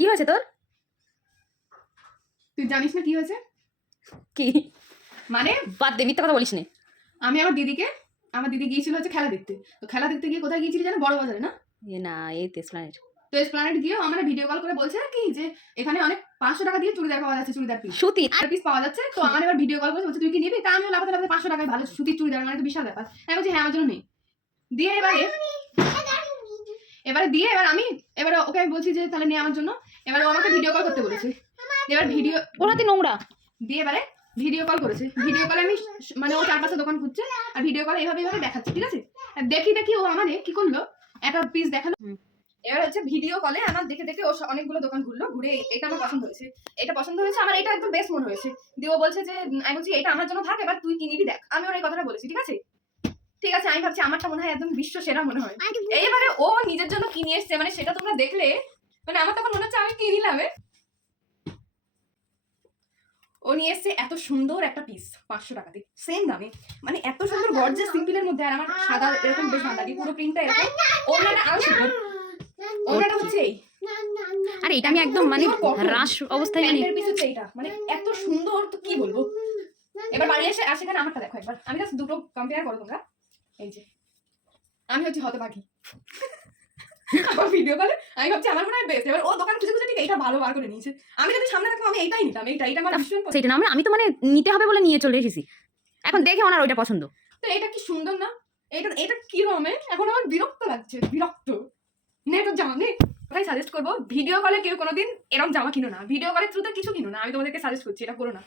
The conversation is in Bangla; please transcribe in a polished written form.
কি হয়েছে তোর? তুই জানিস না কি হয়েছে? কি মানে বাদ দে, মিথ্যা কথা বলিস না। আমি আমার দিদি গিয়েছিল হচ্ছে খেলা দেখতে। তো খেলা দেখতে গিয়ে কোথায় গিয়েছিলি জানো? বড় বাজারে না? না, এই তেজপ্ল্যানেট। তো এসপ্ল্যানেড গিয়েও আমরা ভিডিও কল করে বলছে কি যে এখানে অনেক 500 টাকা দিয়ে চুড়িদার পাওয়া যাচ্ছে, চুড়িদার পিস সুতি পিস পাওয়া যাচ্ছে। তো আমার এবার ভিডিও কল করে বলছে তুই কি নিবি? তা আমিও লাফাতে লাফাতে 500 টাকায় ভালো সুতির চুড়িদার, মানে তো বিশাল ব্যাপার। আমি বলছি হ্যাঁ আমার জন্য নেই। দিয়ে এবার আমি ওকে আমি বলছি যে তাহলে নিয়ে আমার জন্য। এবার ও আমাকে ভিডিও কল করতে বলেছে। এবার ভিডিও ওর হাতে নোংরা। দিয়ে এবারে ভিডিও কল করেছে। ভিডিও কলে আমি মানে ও চারপাশে দোকান খুঁজছে আর ভিডিও কলে এইভাবে দেখাচ্ছে, ঠিক আছে? আর দেখি ও আমারে কি করলো, একটা পিস দেখালো। এবার হচ্ছে ভিডিও কলে আমার দেখে ও অনেকগুলো দোকান ঘুরে এটা আমার পছন্দ হয়েছে, আমার এটা একদম বেস্ট মনে হয়েছে। দিয়ে ও বলছে যে আমি বলছি এটা আমার জন্য থাক, এবার তুই কি নিবি দেখ। আমি ওর এই কথাটা বলেছি, ঠিক আছে আমি ভাবছি আমারটা মনে হয় একদম বিশ্ব সেরা মনে হয়। এইবারে ও নিজের জন্য কি নিয়ে এসছে মানে সেটা তোমরা দেখলে মানে আমার তখন মনে হচ্ছে আমি কি নিলাম। ও নিয়ে এসছে এত সুন্দর একটা পিস 500 টাকাতে, সেম দামে, মানে এত সুন্দর গর্জিয়াস সিম্পলের মধ্যে। আর আমার সাদা এরকম বেশ ভালো লাগে, পুরো প্রিন্টটা এরকম। ওনাটা আরো সুন্দর, ওনাটা হচ্ছে এই। আরে এটা আমি একদম মানে রাশ অবস্থায় মানে প্যান্টের পিস হচ্ছে এইটা, মানে এত সুন্দর তো কি বলবো। এবার বাড়ি এসে সেখানে আমারটা দেখো একবার, আমি জাস্ট দুটো কম্পেয়ার করো তোমরা। এই যে আমি হচ্ছে হতভাগী আমার ভিডিও কলে আমি ভাবছি আমার মনে হয় বেস্ট। এবার ও দোকান খুঁজে ঠিক এইটা ভালো বার করে নিয়েছে। আমি যদি সামনে থাকতাম আমি এইটাই নিতাম, এইটা আমার ভীষণ পছন্দ। সেটা না, আমি তো মানে নিতে হবে বলে নিয়ে চলে এসেছি। এখন দেখে ওনার ওইটা পছন্দ। তো এটা কি সুন্দর না? এটা কি রকমের, এখন আমার বিরক্ত লাগছে, বিরক্ত। নে তো জামা নে। কোথায় সাজেস্ট করবো, ভিডিও কলে কেউ কোনোদিন এরকম জামা কিনো না, ভিডিও কলের থ্রুতে কিছু কিনো না। আমি তোমাদেরকে সাজেস্ট করছি এটা করো না।